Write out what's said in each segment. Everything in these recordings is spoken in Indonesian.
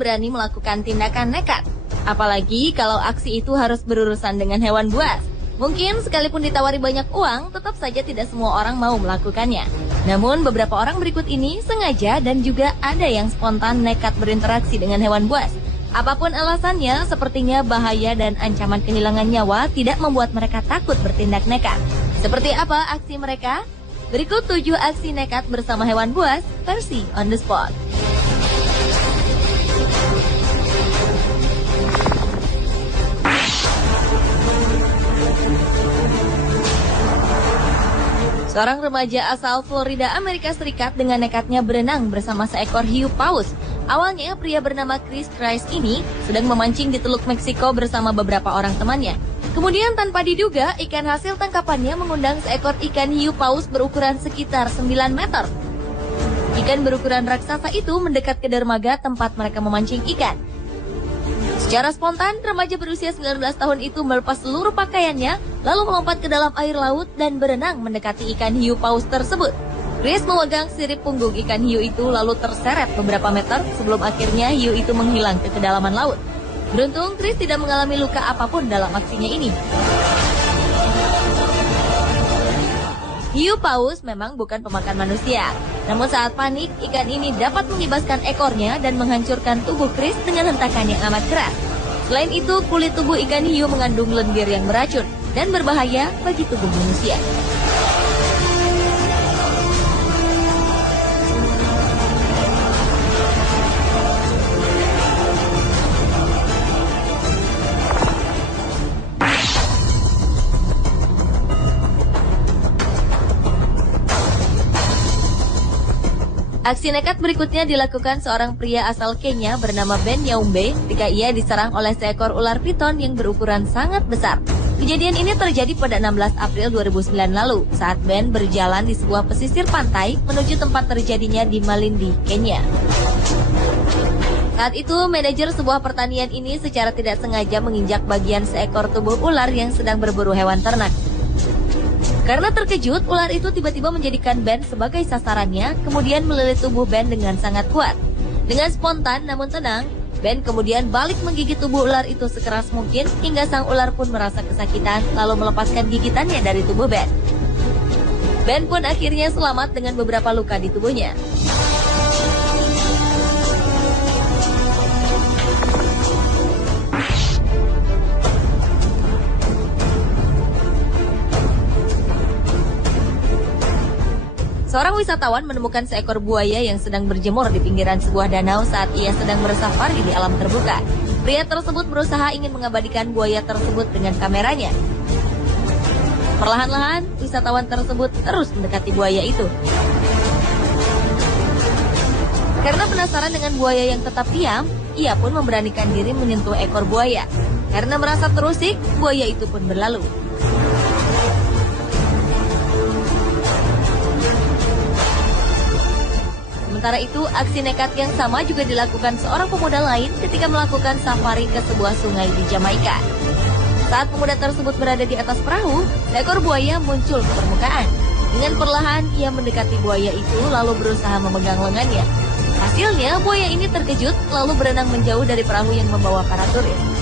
berani melakukan tindakan nekat. Apalagi kalau aksi itu harus berurusan dengan hewan buas. Mungkin sekalipun ditawari banyak uang, tetap saja tidak semua orang mau melakukannya. Namun beberapa orang berikut ini sengaja dan juga ada yang spontan nekat berinteraksi dengan hewan buas. Apapun alasannya, sepertinya bahaya dan ancaman kehilangan nyawa tidak membuat mereka takut bertindak nekat. Seperti apa aksi mereka? Berikut 7 aksi nekat bersama hewan buas versi on the spot. Seorang remaja asal Florida, Amerika Serikat dengan nekatnya berenang bersama seekor hiu paus. Awalnya, pria bernama Chris Christ ini sedang memancing di Teluk Meksiko bersama beberapa orang temannya. Kemudian tanpa diduga, ikan hasil tangkapannya mengundang seekor ikan hiu paus berukuran sekitar 9 meter. Ikan berukuran raksasa itu mendekat ke dermaga tempat mereka memancing ikan. Secara spontan, remaja berusia 19 tahun itu melepas seluruh pakaiannya, lalu melompat ke dalam air laut dan berenang mendekati ikan hiu paus tersebut. Chris memegang sirip punggung ikan hiu itu lalu terseret beberapa meter sebelum akhirnya hiu itu menghilang ke kedalaman laut. Beruntung, Chris tidak mengalami luka apapun dalam aksinya ini. Hiu paus memang bukan pemakan manusia. Namun saat panik, ikan ini dapat mengibaskan ekornya dan menghancurkan tubuh Chris dengan hentakan yang amat keras. Selain itu, kulit tubuh ikan hiu mengandung lendir yang beracun dan berbahaya bagi tubuh manusia. Aksi nekat berikutnya dilakukan seorang pria asal Kenya bernama Ben Nyaumbe ketika ia diserang oleh seekor ular piton yang berukuran sangat besar. Kejadian ini terjadi pada 16 April 2009 lalu saat Ben berjalan di sebuah pesisir pantai menuju tempat terjadinya di Malindi, Kenya. Saat itu, manajer sebuah pertanian ini secara tidak sengaja menginjak bagian seekor tubuh ular yang sedang berburu hewan ternak. Karena terkejut, ular itu tiba-tiba menjadikan Ben sebagai sasarannya, kemudian melilit tubuh Ben dengan sangat kuat. Dengan spontan namun tenang, Ben kemudian balik menggigit tubuh ular itu sekeras mungkin hingga sang ular pun merasa kesakitan lalu melepaskan gigitannya dari tubuh Ben. Ben pun akhirnya selamat dengan beberapa luka di tubuhnya. Seorang wisatawan menemukan seekor buaya yang sedang berjemur di pinggiran sebuah danau saat ia sedang bersafari di alam terbuka. Pria tersebut berusaha ingin mengabadikan buaya tersebut dengan kameranya. Perlahan-lahan, wisatawan tersebut terus mendekati buaya itu. Karena penasaran dengan buaya yang tetap diam, ia pun memberanikan diri menyentuh ekor buaya. Karena merasa terusik, buaya itu pun berlalu. Sementara itu, aksi nekat yang sama juga dilakukan seorang pemuda lain ketika melakukan safari ke sebuah sungai di Jamaika. Saat pemuda tersebut berada di atas perahu, seekor buaya muncul ke permukaan. Dengan perlahan, ia mendekati buaya itu lalu berusaha memegang lengannya. Hasilnya, buaya ini terkejut lalu berenang menjauh dari perahu yang membawa para turis.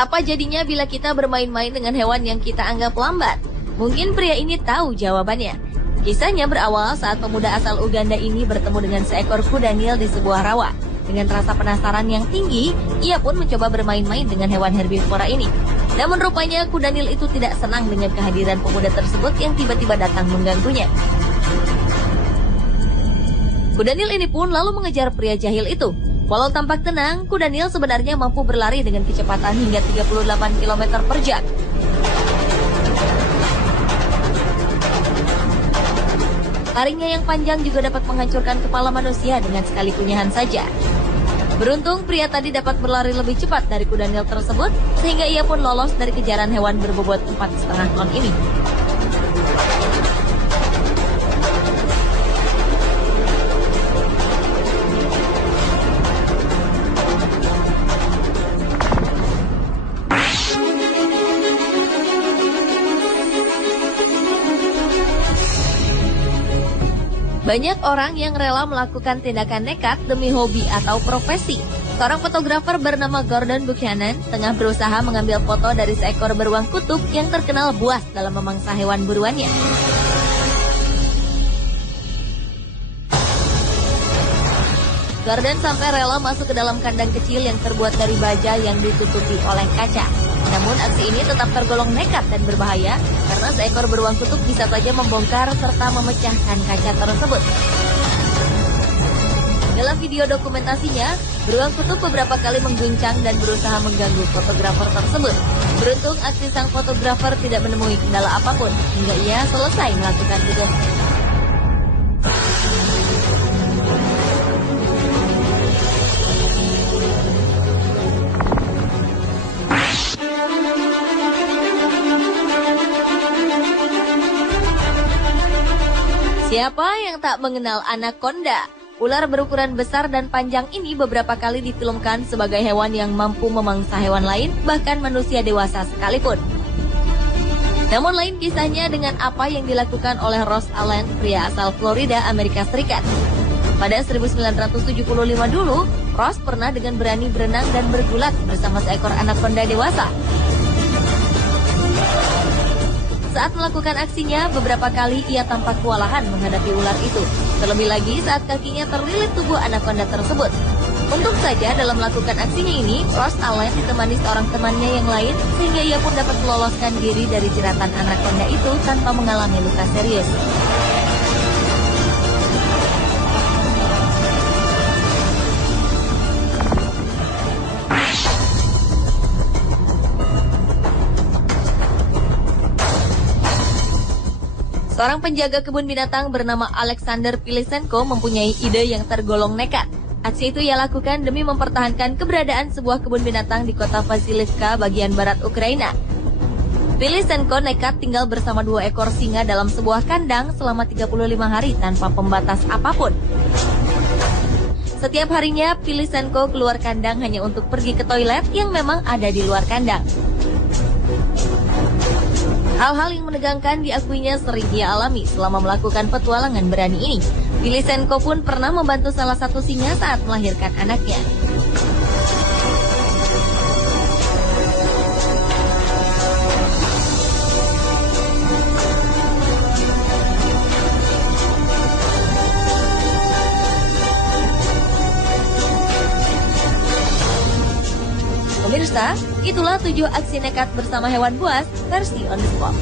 Apa jadinya bila kita bermain-main dengan hewan yang kita anggap lambat? Mungkin pria ini tahu jawabannya. Kisahnya berawal saat pemuda asal Uganda ini bertemu dengan seekor kuda Nil di sebuah rawa. Dengan rasa penasaran yang tinggi, ia pun mencoba bermain-main dengan hewan herbivora ini. Namun rupanya kuda Nil itu tidak senang dengan kehadiran pemuda tersebut yang tiba-tiba datang mengganggunya. Kuda Nil ini pun lalu mengejar pria jahil itu. Walau tampak tenang, kuda Nil sebenarnya mampu berlari dengan kecepatan hingga 38 km per jam. Taringnya yang panjang juga dapat menghancurkan kepala manusia dengan sekali kunyahan saja. Beruntung pria tadi dapat berlari lebih cepat dari kuda Nil tersebut, sehingga ia pun lolos dari kejaran hewan berbobot 4,5 ton ini. Banyak orang yang rela melakukan tindakan nekat demi hobi atau profesi. Seorang fotografer bernama Gordon Buchanan tengah berusaha mengambil foto dari seekor beruang kutub yang terkenal buas dalam memangsa hewan buruannya. Gordon sampai rela masuk ke dalam kandang kecil yang terbuat dari baja yang ditutupi oleh kaca. Namun aksi ini tetap tergolong nekat dan berbahaya karena seekor beruang kutub bisa saja membongkar serta memecahkan kaca tersebut. Dalam video dokumentasinya, beruang kutub beberapa kali mengguncang dan berusaha mengganggu fotografer tersebut. Beruntung aksi sang fotografer tidak menemui kendala apapun hingga ia selesai melakukan tugasnya. Siapa yang tak mengenal anaconda? Ular berukuran besar dan panjang ini beberapa kali difilmkan sebagai hewan yang mampu memangsa hewan lain, bahkan manusia dewasa sekalipun. Namun lain kisahnya dengan apa yang dilakukan oleh Ross Allen, pria asal Florida, Amerika Serikat. Pada 1975 dulu, Ross pernah dengan berani berenang dan bergulat bersama seekor anaconda dewasa. Saat melakukan aksinya, beberapa kali ia tampak kewalahan menghadapi ular itu. Terlebih lagi saat kakinya terlilit tubuh anaconda tersebut. Untung saja dalam melakukan aksinya ini, Ross Allen ditemani seorang temannya yang lain, sehingga ia pun dapat meloloskan diri dari jeratan anaconda itu tanpa mengalami luka serius. Seorang penjaga kebun binatang bernama Alexander Pilisenko mempunyai ide yang tergolong nekat. Aksi itu ia lakukan demi mempertahankan keberadaan sebuah kebun binatang di kota Vasilivka, bagian barat Ukraina. Pilisenko nekat tinggal bersama 2 ekor singa dalam sebuah kandang selama 35 hari tanpa pembatas apapun. Setiap harinya, Pilisenko keluar kandang hanya untuk pergi ke toilet yang memang ada di luar kandang. Hal-hal yang menegangkan diakuinya sering ia alami selama melakukan petualangan berani ini. Pilisenko pun pernah membantu salah satu singa saat melahirkan anaknya. Pemirsa, itulah 7 aksi nekat bersama hewan buas versi On The Spot.